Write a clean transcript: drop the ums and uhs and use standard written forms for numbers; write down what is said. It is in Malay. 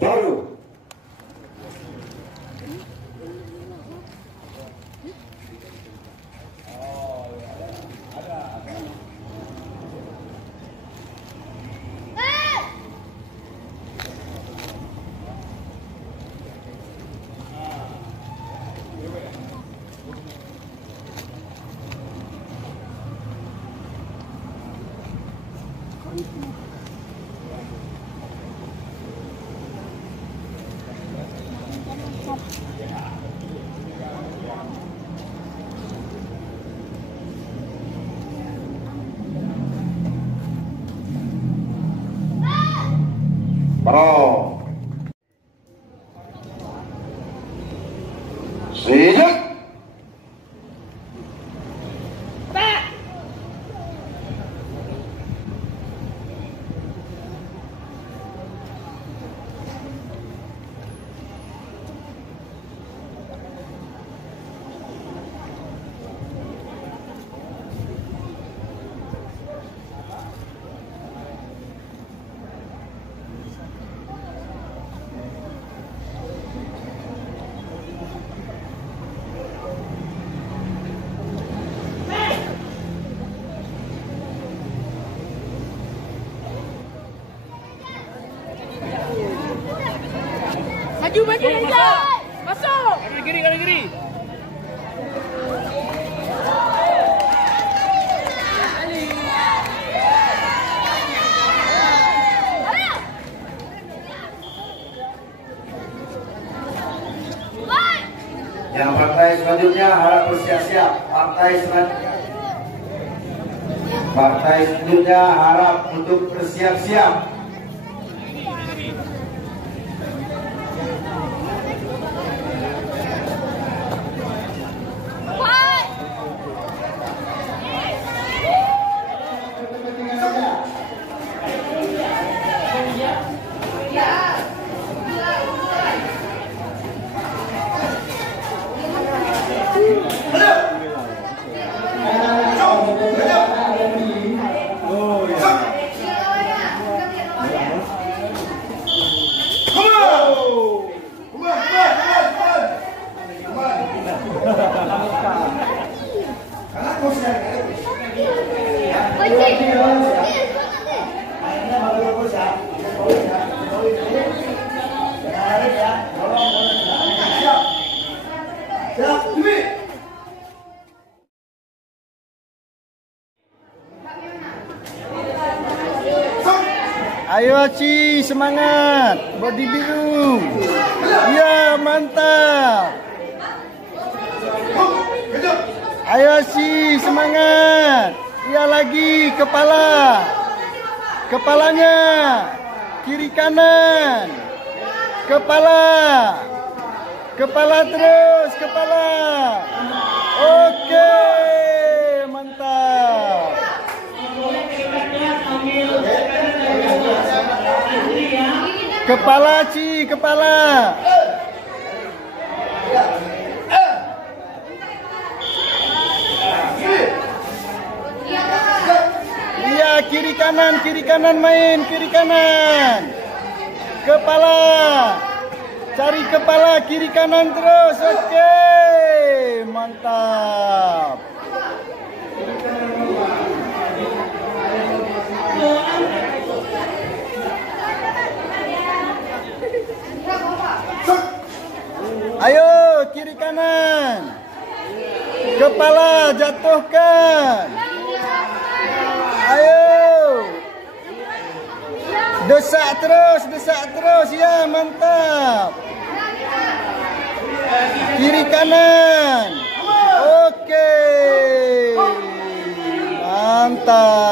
Baru. Bro. Siap. Maju, hijau. Masuk. Kanan kiri, kanan kiri. Yang partai selanjutnya harap bersiap-siap. Partai selanjutnya harap untuk bersiap-siap. Ayo Aci, semangat, body biru. Ya, mantap. Ayo si semangat. Ya lagi kepala. Kepalanya. Kiri kanan. Kepala. Kepala terus, kepala. Oke, mantap. Kepala Ci, kepala. Iya, kiri kanan main, kiri kanan. Kepala. Cari kepala, kiri kanan terus. Oke, mantap. Ayo, kiri kanan. Kepala jatuhkan. Ayo. Desak terus. Ya, mantap. Kiri kanan. Oke. Mantap.